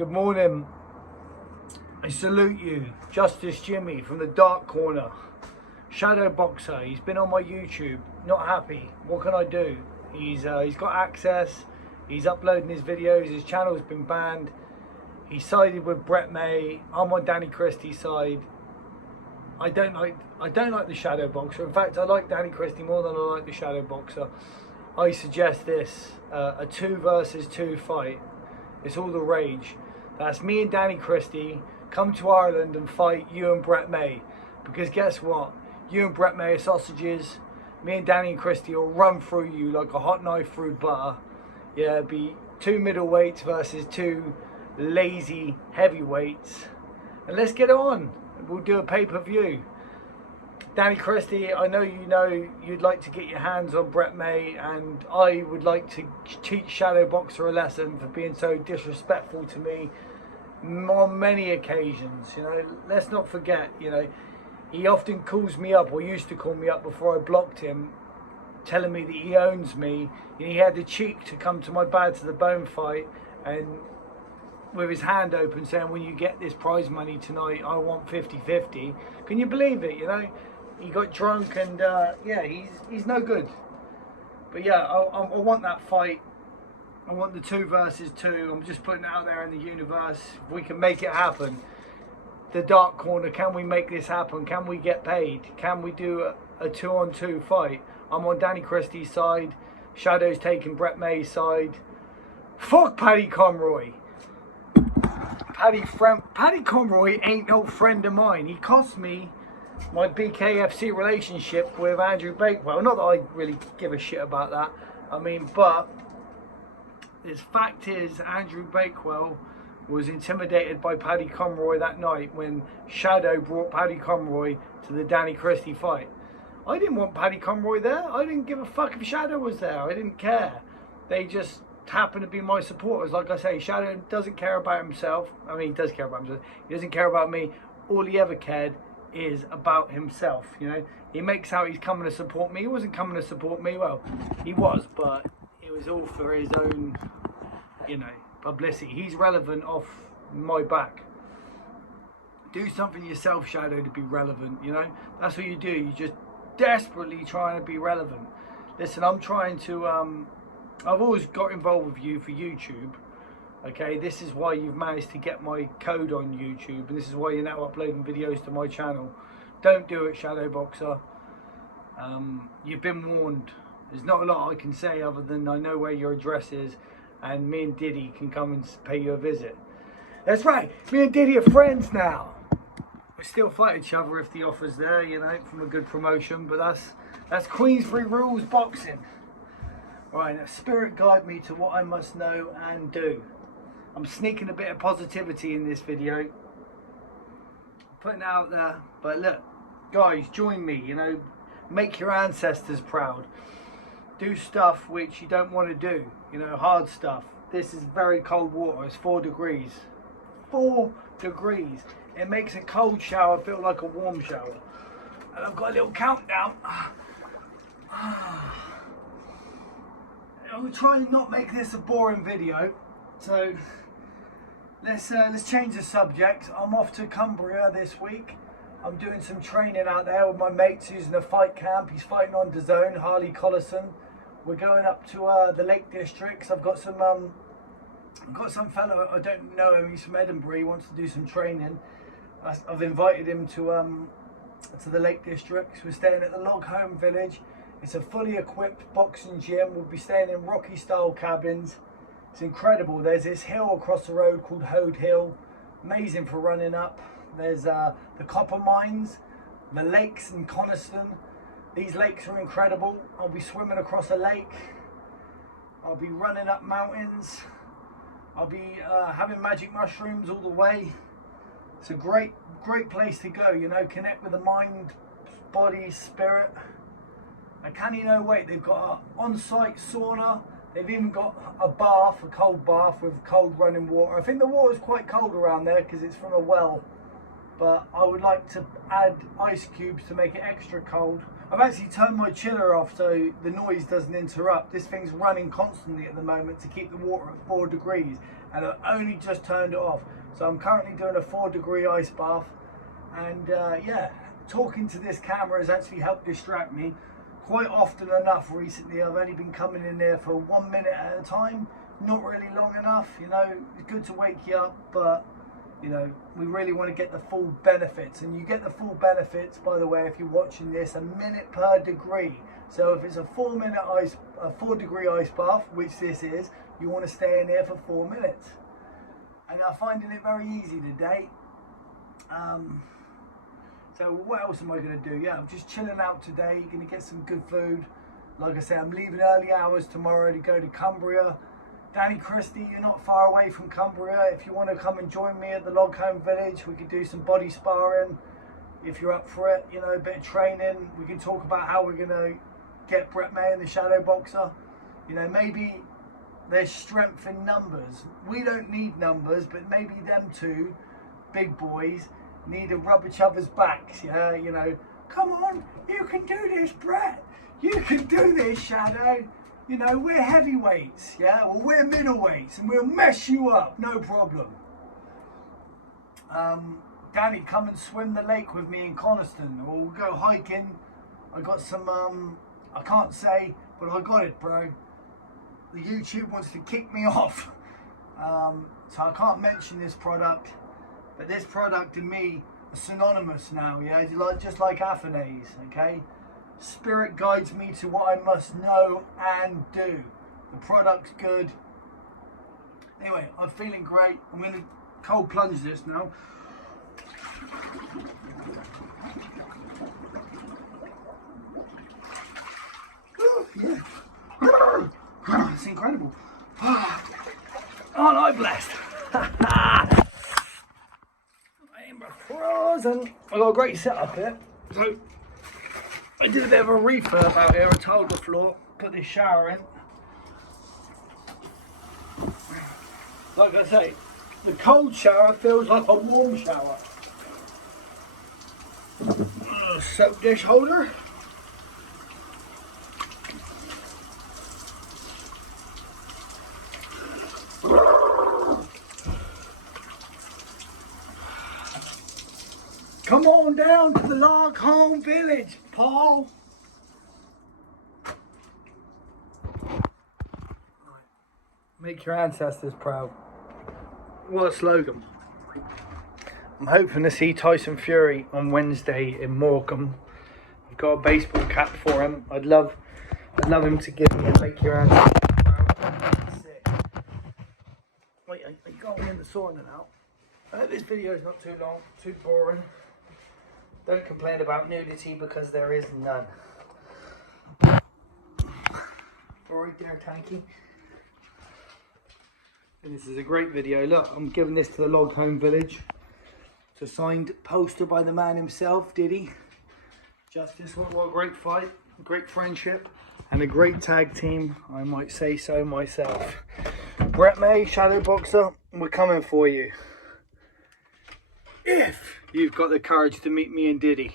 Good morning. I salute you, Justice Jimmy from the dark corner. Shadow boxer. He's been on my YouTube. Not happy. What can I do? He's got access. He's uploading his videos. His channel's been banned. He sided with Brett May. I'm on Danny Christie's side. I don't like the shadow boxer. In fact, I like Danny Christie more than I like the shadow boxer. I suggest this: a 2 versus 2 fight. It's all the rage. That's me and Danny Christie come to Ireland and fight you and Brett May. Because guess what? You and Brett May are sausages. Me and Danny and Christie will run through you like a hot knife through butter. Yeah, it'd be 2 middleweights versus 2 lazy heavyweights. And let's get it on. We'll do a pay-per-view. Danny Christie, I know you'd like to get your hands on Brett May, and I would like to teach Shadow Boxer a lesson for being so disrespectful to me on many occasions. Let's not forget, he often calls me up, or used to call me up before I blocked him, telling me that he owns me. And he had the cheek to come to my Bad to the Bone fight and with his hand open saying, when you get this prize money tonight, I want 50-50. Can you believe it? He got drunk and yeah, he's no good. But yeah, I want that fight. I want the 2 versus 2. I'm just putting it out there in the universe. If we can make it happen. The dark corner, can we make this happen? Can we get paid? Can we do a 2-on-2 fight? I'm on Danny Christie's side. Shadow's taking Brett May's side. Fuck Paddy Conroy. Paddy Conroy ain't no friend of mine. He cost me my BKFC relationship with Andrew Bakewell. Not that I really give a shit about that. But the fact is, Andrew Bakewell was intimidated by Paddy Conroy that night when Shadow brought Paddy Conroy to the Danny Christie fight. I didn't want Paddy Conroy there. I didn't give a fuck if Shadow was there. I didn't care. They just happen to be my supporters. Like I say, Shadow doesn't care about himself. He does care about himself. He doesn't care about me. All he ever cared is about himself. He makes out he's coming to support me. He wasn't coming to support me. Well, he was, but it was all for his own, publicity. He's relevant off my back. Do something yourself, Shadow, to be relevant. That's what you do. You just desperately trying to be relevant. Listen, I'm trying to I've always got involved with you for YouTube. Okay, this is why you've managed to get my code on YouTube, and this is why you're now uploading videos to my channel. Don't do it, Shadow Boxer. You've been warned. There's not a lot I can say other than I know where your address is, and me and Diddy can come and pay you a visit. That's right, me and Diddy are friends now. We still fight each other if the offer's there, from a good promotion, but that's Queensbury rules boxing. Right, now spirit guide me to what I must know and do. I'm sneaking a bit of positivity in this video. Putting it out there. But look, guys, join me, make your ancestors proud. Do stuff which you don't want to do, hard stuff. This is very cold water, it's 4 degrees. 4 degrees. It makes a cold shower feel like a warm shower. And I've got a little countdown. I'm trying to not make this a boring video, so let's change the subject. I'm off to Cumbria this week. I'm doing some training out there with my mates who's in a fight camp. He's fighting on DAZN, Harley Collison. We're going up to the Lake Districts. I've got some fellow, I don't know him, he's from Edinburgh. He wants to do some training. I've invited him to the Lake Districts. We're staying at the Log Home Village. It's a fully equipped boxing gym. We'll be staying in Rocky style cabins. It's incredible. There's this hill across the road called Hode Hill. Amazing for running up. There's the copper mines, the lakes in Coniston. These lakes are incredible. I'll be swimming across a lake. I'll be running up mountains. I'll be having magic mushrooms all the way. It's a great place to go, connect with the mind, body, spirit. And wait, they've got an on-site sauna. They've even got a bath, a cold bath with cold running water. I think the water's quite cold around there because it's from a well. But I would like to add ice cubes to make it extra cold. I've actually turned my chiller off so the noise doesn't interrupt. This thing's running constantly at the moment to keep the water at 4 degrees, and I've only just turned it off. So I'm currently doing a 4-degree ice bath, and yeah, talking to this camera has actually helped distract me. Quite often enough recently, I've only been coming in there for 1 minute at a time. Not really long enough, you know. It's good to wake you up, but you know, we really want to get the full benefits, and you get the full benefits, by the way, if you're watching this, a minute per degree. So if it's a 4-degree ice bath, which this is, you want to stay in here for 4 minutes. And I'm finding it very easy today. So what else am I going to do? Yeah, I'm just chilling out today. Going to get some good food. Like I said, I'm leaving early hours tomorrow to go to Cumbria. Danny Christie, you're not far away from Cumbria. If you want to come and join me at the Log Home Village, we could do some body sparring. If you're up for it, you know, a bit of training. We can talk about how we're going to get Brett May and the shadow boxer. You know, maybe there's strength in numbers. We don't need numbers, but maybe them two big boys need to rub each other's backs. Yeah, you know, come on, you can do this, Brett. You can do this, Shadow. You know, we're heavyweights, yeah? Well, we're middleweights, and we'll mess you up, no problem. Danny, come and swim the lake with me in Coniston, or we'll go hiking. I got some, I can't say, but I got it, bro. The YouTube wants to kick me off. So I can't mention this product, but this product and me are synonymous now, yeah? Just like Athenaeus, okay? Spirit guides me to what I must know and do. The product's good. Anyway, I'm feeling great. I'm going to cold plunge this now. Oh, yeah. It's incredible. Oh, I'm blessed. I am frozen. I've got a great setup here. So I did a bit of a refurb out here. I tiled the floor, put this shower in. Like I say, the cold shower feels like a warm shower. Soap dish holder. Come on down to the Log Home Village, Paul. Make your ancestors proud. What a slogan. I'm hoping to see Tyson Fury on Wednesday in Morecambe. I've got a baseball cap for him. I'd love him to give me a make your ancestors proud. Sick. Wait, are you going in the sauna now? I hope this video is not too long, too boring. Don't complain about nudity because there is none. Alright there, Tanky. And this is a great video. Look, I'm giving this to the Log Home Village. It's a signed poster by the man himself, Diddy. Justice, what a great fight, a great friendship, and a great tag team, I might say so myself. Brett May, shadow boxer, we're coming for you. If you've got the courage to meet me and Diddy.